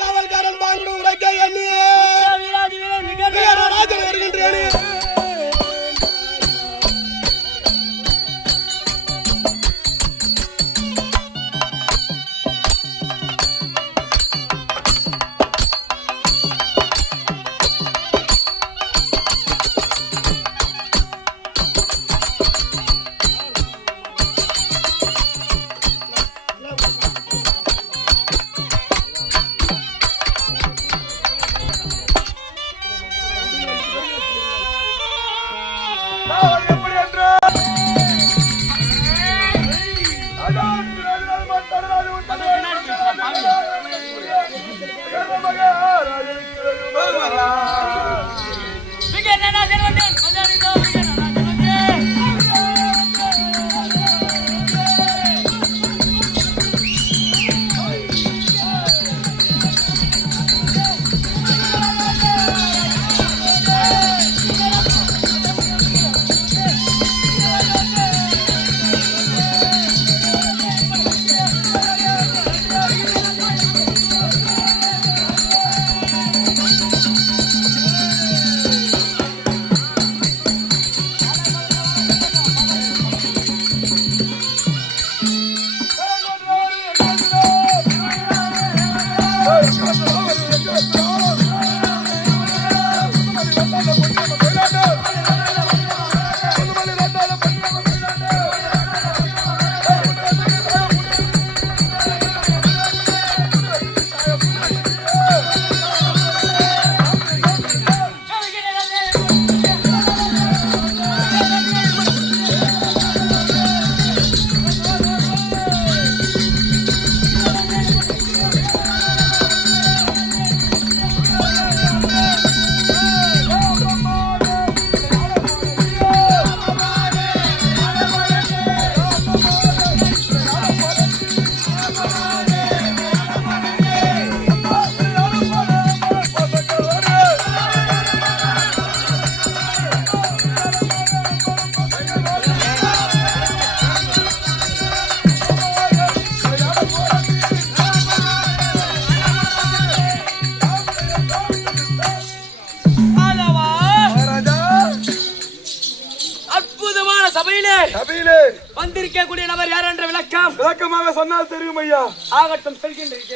காவல்காரன் bond உரைக்க எண்ணியே ராஜன் வருகின்றேனே. வந்திருக்கக்கூடிய நபர் யார் என்ற விளக்கமாக சொன்னால் தெரியும் ஐயா. ஆகட்டும், சொல்கின்றேன்.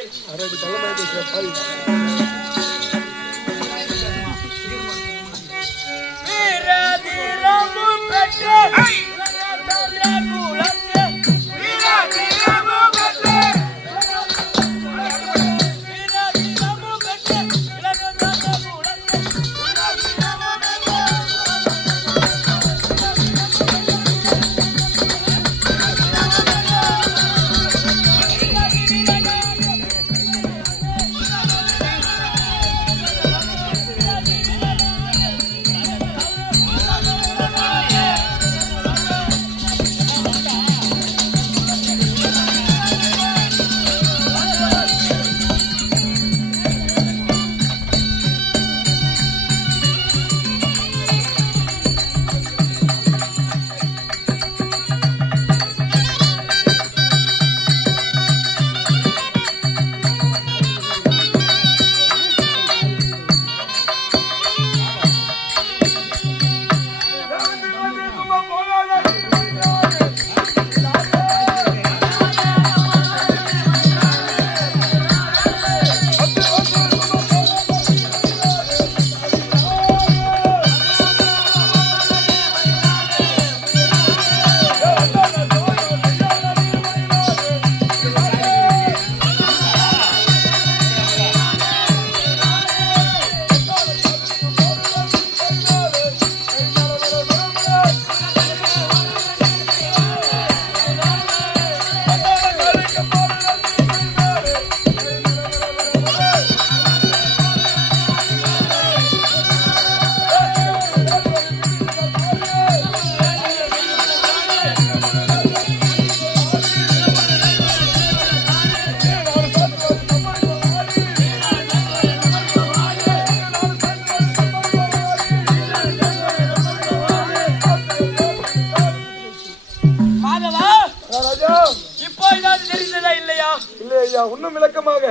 இன்னும் விளக்கமாக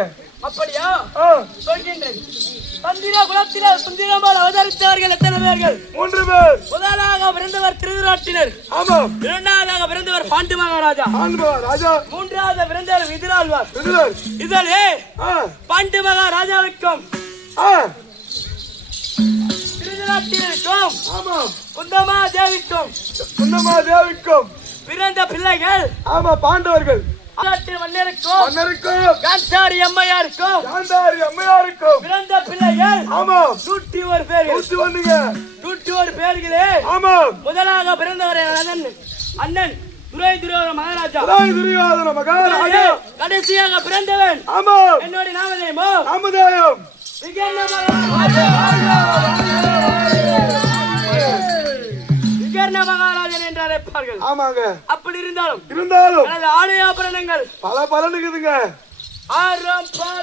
அப்படியா ஆ, சொல்கின்றேன். சந்திர குலத்திலே சுந்திரமால் அவதரித்தவர்கள் எத்தனை பேர்கள்? 3 பேர். முதலாக பிறந்தவர் திருதராட்டினர், ஆமாம். இரண்டாவதாக பிறந்தவர் பாண்டு மகாராஜா, ஆண்பா ராஜா மூன்றாவது பிறந்தவர் விதிராழ்வார். விதுரர். இதழே ஆ, பாண்டு மகாராஜாவுக்கும் ஆ, திருதராட்டினருக்கும் ஆமாம். குந்தமா தேவிக்கும் குந்தமா தேவிக்கும். பிறந்த பிள்ளைகள் ஆமா, பாண்டவர்கள். ஆராட்டு மன்னருக்கும் மன்னருக்கும் காந்தாரி அம்மையாருக்கும் காந்தாரி அம்மையாருக்கும். பிறந்த பிள்ளைகள் ஆமாம். 101 பேர்கள். 101ங்க. 101 பேர்களே. ஆமாம். முதலாக பிறந்தவர் அண்ணன் துரோண மகாராஜா. துரியோதன மகாராஜா. கடைசியாக பிறந்தவன் ஆமாம். என்னோட நாமதேமோ நாமதேயம். விகர்ண மகாராஜன் என்று அழைப்பார்கள். ஆமாங்க. அப்படி இருந்தாலும் இருந்தாலும் ஆலயாபரணங்கள் பல பலனுக்குதுங்க. ஆரம் பல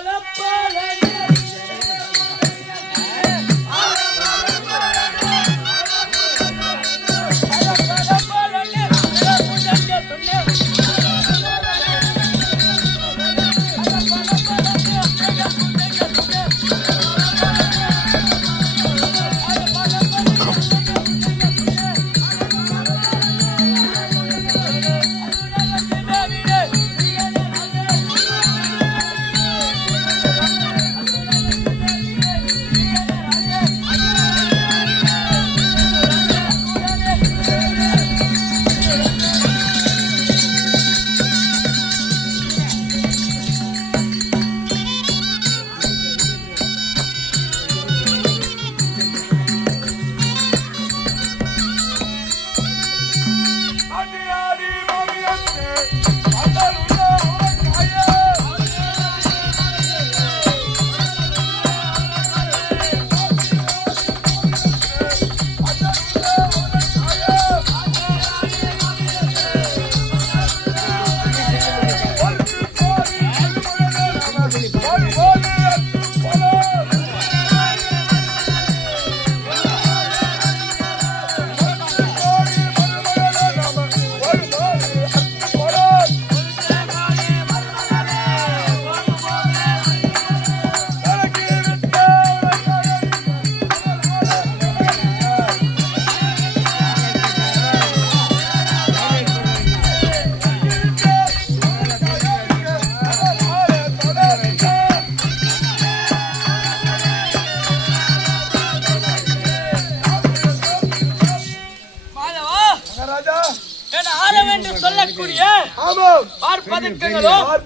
சொல்லக்கூடிய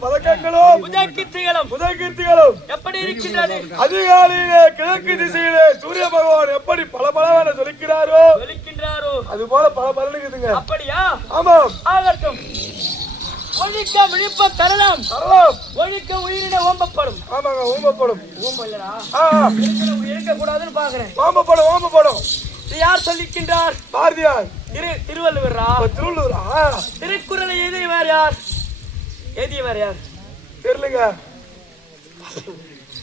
பதக்கங்களும் முதற்கீர்த்திகளும் எப்படி இருக்கின்றது? அதிகாலையிலே கிழக்கு திசையிலே சூரிய பகவான் எப்படி பல சொல்லிக்கிறாரோ அது போல பல பலனுக்குதுங்க. அப்படியா? ஆமாம். ஆகட்டும். ஒழிக்க விழிப்பம் தரலாம், ஒழிக்க உயிரின ஓம்பப்படும். ஆமாங்க, ஓம்பப்படும். ஓம்ப இல்லடா, இருக்க கூடாதுன்னு பாக்குறேன். ஓம்பப்படும். யார் சொல்லிக்கின்றார்? பாரதியார். திருவள்ளுவரா? திருவள்ளுவரா? திருக்குறளை எழுதியவர் யார்? தெரியலங்க.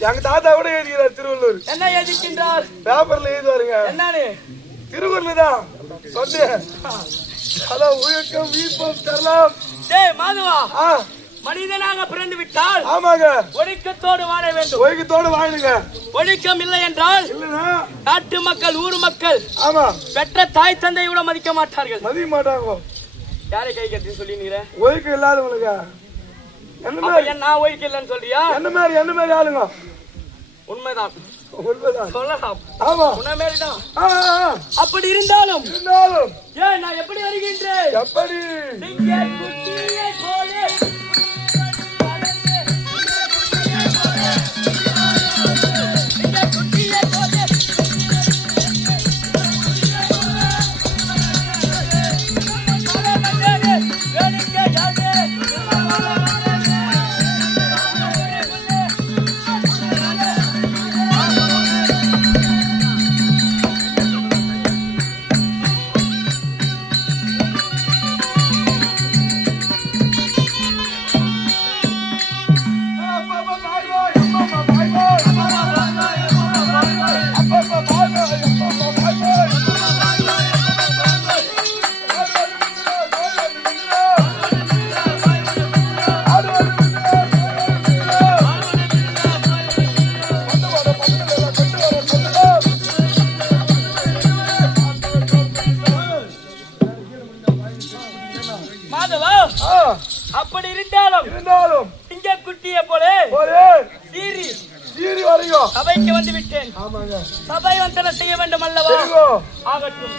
எங்க தாத்தா கூட எழுதுகிறார் திருவள்ளுவர். என்ன எழுதிக்கின்றார்? பேப்பர்ல எழுதுவாருங்க. என்னன்னு? திருக்குறள் தான் சொன்னேன். அதான் ஒழுக்கம் வீப்பம் தரலாம். டேய் மாதவா, மனிதனாக பிறந்து விட்டால் ஆமாங்க ஒழுக்கத்தோடு வாழ வேண்டும். ஒழுக்கத்தோடு வாழுங்க. ஒழுக்கம் இல்லை என்றால் நாட்டு மக்கள், ஊர் மக்கள், ஆமா, பெற்ற தாய் தந்தை கூட மதிக்க மாட்டார்கள். மதிக்க மாட்டாங்க. யாரை கை கட்டி சொல்லினீங்க? ஒழுக்கம் இல்லாதவங்களுக்கு. நான் ஒழுக்கம் இல்லைன்னு சொல்றியா? என்ன மாதிரி ஆளுங்க. உண்மைதான் சொல்லலாம். ஆமா, உன்ன மாதிரிதான். அப்படி இருந்தாலும் ஏன் நான் எப்படி வருகின்றேன்? எப்படி எல்லாரையும் சபைக்கு வந்து விட்டேன். ஆமாங்க சபை வந்தன செய்ய வேண்டும் அல்லவா? சரிங்கோ ஆகட்டும்.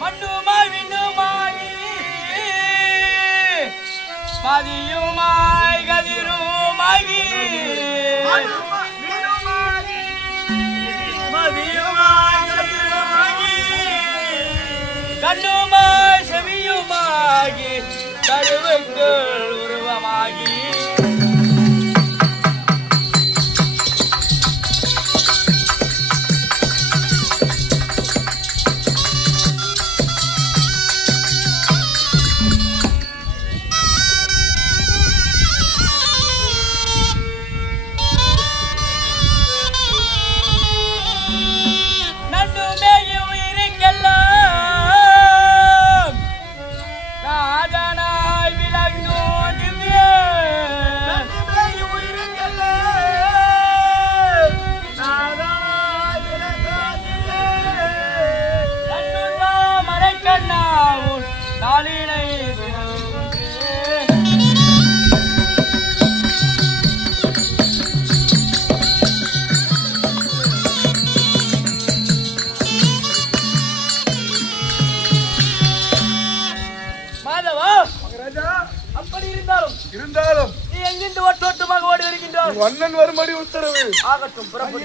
மண்ணுமாய் விண்ணுமாய் மதியுமாய் கதிருமாகி கண்ணுமாய் செவியுமாகி கருவுக்குள் உருவமாகி இருந்தாலும் நீ எங்கிருந்து ஒட்டோட்டமாக ஓடி வருகின்றார்? அண்ணன் வரும்படி உத்தரவு. ஆகட்டும், புறப்படு.